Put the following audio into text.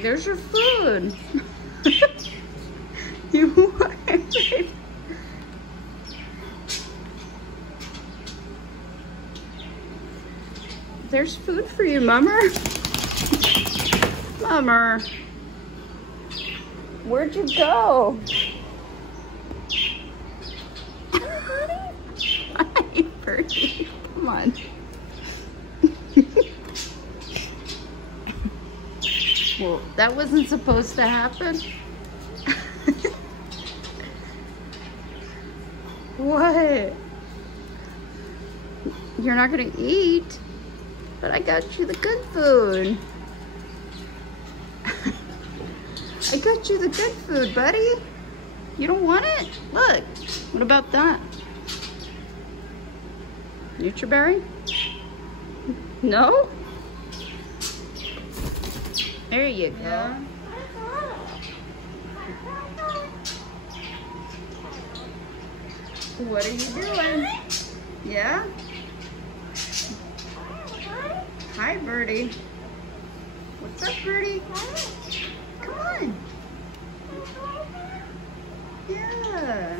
There's your food. You want it? There's food for you, Mummer. Mummer. Where'd you go? Hi, Birdie. Come on. Well, that wasn't supposed to happen. What? You're not gonna eat, but I got you the good food. I got you the good food, buddy. You don't want it? Look, what about that? Nutriberry? No? There you go. Yeah. What are you doing? Yeah? Hi, Birdie. What's up, Birdie? Come on. Yeah.